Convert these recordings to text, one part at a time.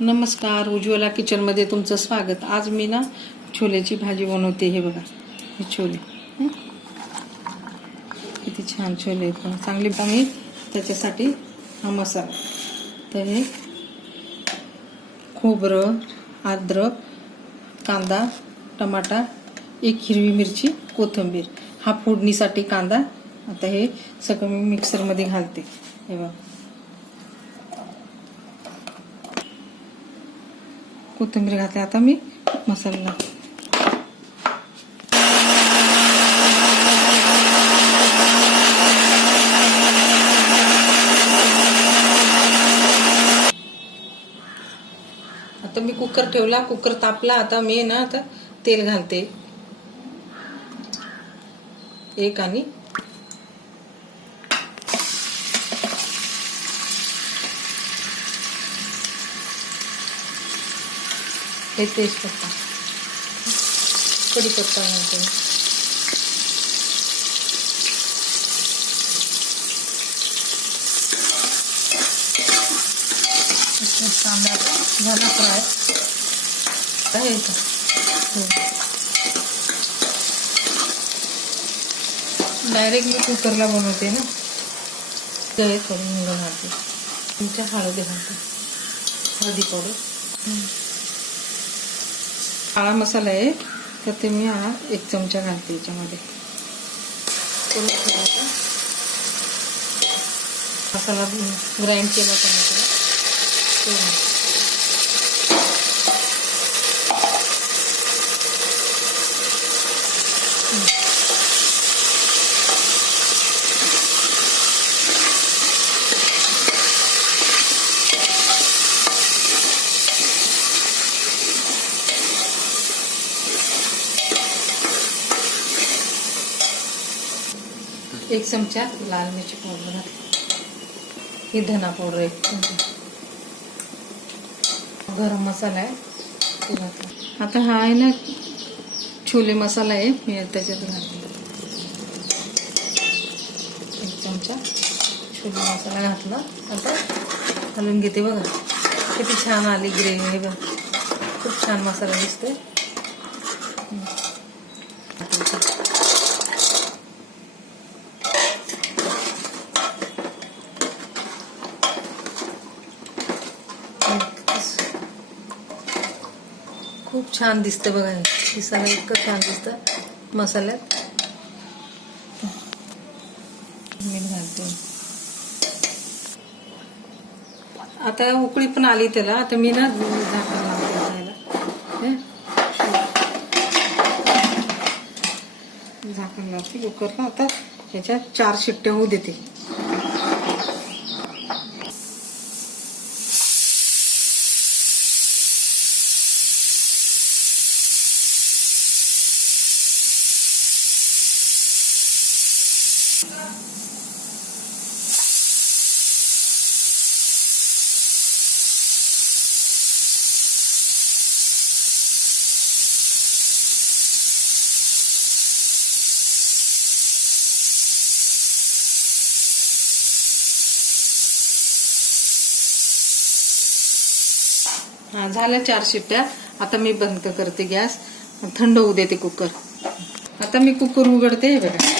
नमस्कार उज्ज्वला किचनमध्ये तुमचं स्वागत. आज मी ना छोल्याची भाजी बनवते. हे बघा हे छोले. किती छान छोले आहेत. बघा. चांगली त्याच्यासाठी हा मसाला. तर हे खोबरं अद्रक कांदा टमाटा एक हिरवी मिरची कोथिंबीर. हा फोडणीसाठी कांदा. आता हे सगळं मी मिक्सरमध्ये घालते. हे बघा. कोथिंबीर घातली. आता मी मसाला. आता मी कुकर ठेवला. कुकर तापला. आता मी ना आता तेल घालते. एक आणि हे तेजपत्ता कढीपत्ता घालते मी. अच्छा, कांदा झाला फ्राय. आहे का डायरेक्ट मी कुकरला बनवते ना. गळे थोडी हिंग घालते. तुमच्या हळदी घालते. हळदी पावडर. काळा मसाला आहे तर ते मी हा एक चमचा घालते याच्यामध्ये. मसाला ग्राइंड केला टमाटर तो एक चमचा लाल मिरची पावडर घातली. ही धना पावडर एक चमचा. गरम मसाला आहे घातला. आता हा आहे ना छोले मसाला आहे मी त्याच्यात घातला एक चमचा छोले मसाला घातला. आता घालून घेते बघा. किती छान आली ग्रेव्ही हे बघा. खूप छान मसाला दिसतोय. खूप छान दिसतं बघा दिसायला इतकं छान दिसतं. मसाल्यात. मीठ घालते. आता उकळी पण आली त्याला. आता मी ना झाकण लावते जायला झाकण लावते. कुकरला आता ह्याच्यात चार शिट्ट्या होऊ देते हा झाल्या चार शिट्ट्या. आता मी बंद करते गॅस. थंड होऊ देते कुकर. आता मी कुकर उघडते हे बघा.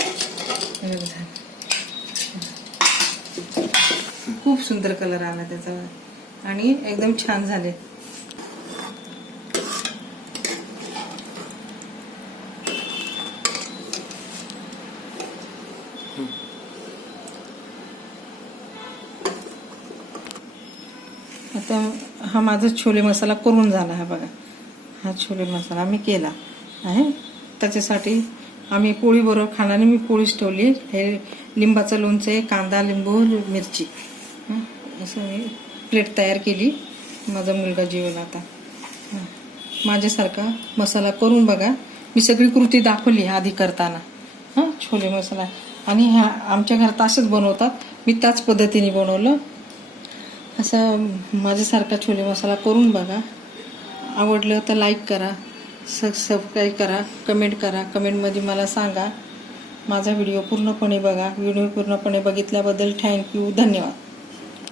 खूप सुंदर कलर आला त्याचा. आणि एकदम छान झाले. आता हा माझा छोले मसाला करून झाला हा बघा. हा छोले मसाला आम्ही केला आहे. त्याच्यासाठी आम्ही पोळी बरोबर खाणारी मी पोळीच ठेवली. हे लिंबाचं लोणचं आहे कांदा लिंबू मिरची. असं मी प्लेट तयार केली. माझा मुलगा जेवण आता. माझ्यासारखा मसाला करून बघा. मी सगळी कृती दाखवली आधी करताना. हां छोले मसाला. आणि ह्या आमच्या घरात असंच बनवतात. मी त्याच पद्धतीने बनवलं. असं माझ्यासारखा छोले मसाला करून बघा. आवडलं तर लाईक करा. स सबस्क्राईब करा कमेंट करा कमेंटमध्ये मला सांगा. माझा व्हिडिओ पूर्णपणे बघा व्हिडिओ पूर्णपणे बघितल्याबद्दल थँक्यू धन्यवाद.